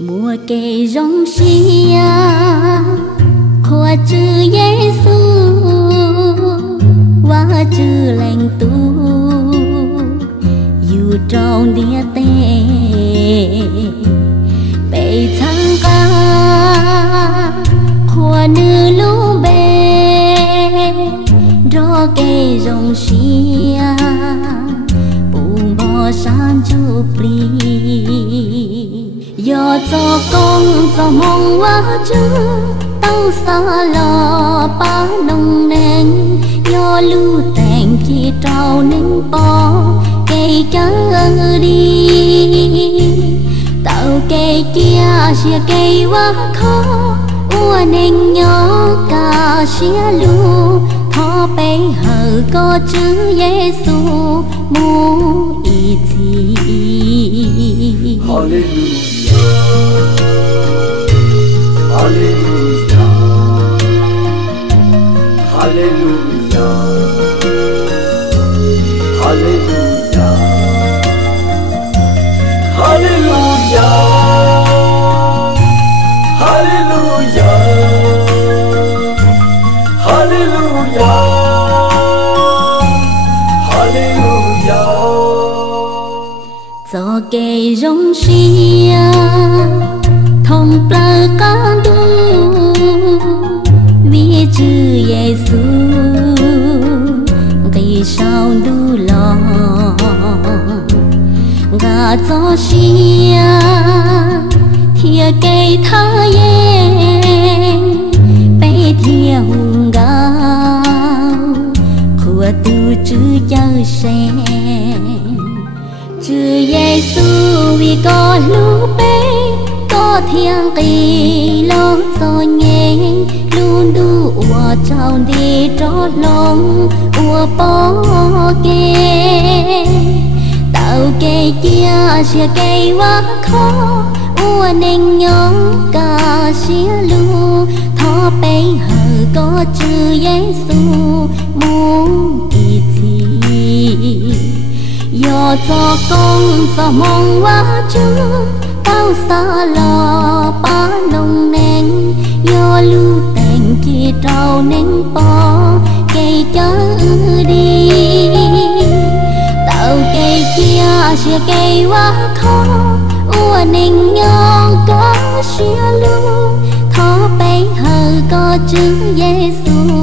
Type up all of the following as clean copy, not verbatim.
mùa cây rong xia khoa chữ Giêsu qua chữ lành tu dù trong địa tê bể thăng ca khoa nữ lũ bê rõ cây rong xia bùn bò san chu pli do cho con cho mong quá chứ tao xa lò ba nông nền do lưu tèn khi trao nên bò cây trắng đi tạo cây kia xia cây quá khó ua nên nhỏ cả xia lu thọ bé hờ có chữ Giêsu mu ý gì. Hallelujah, Hallelujah, Hallelujah, Hallelujah, Hallelujah, Hallelujah, Hallelujah, Hallelujah. Cho cây rong xia thông plơ con đu vì chữ Giêsu cây sao đu lo gà cho xia thia cây tha yên bé thia hùng gạo khua tu chữ chơi sen chữ Giêsu vì có lũ bé có thiên kỳ lo cho nghe luôn đu ua trao đi trót lòng ua bó kê tạo cây chia xia cây quá khó ua nên nhỏ cả xia lu thọ bé hờ có chữ Giêsu muốn kỳ gì do cho con cho mong quá chứ tao xa lò ba nông nền do lưu tèn khi trao nên bò cây chớ đi tạo cây kia xia cây quá khó ua nên nhỏ có xia lu thọ bé hờ có chữ Giêsu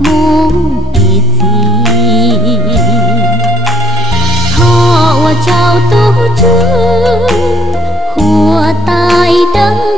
muốn ý gì thọ chào tu chữ hùa tai đấng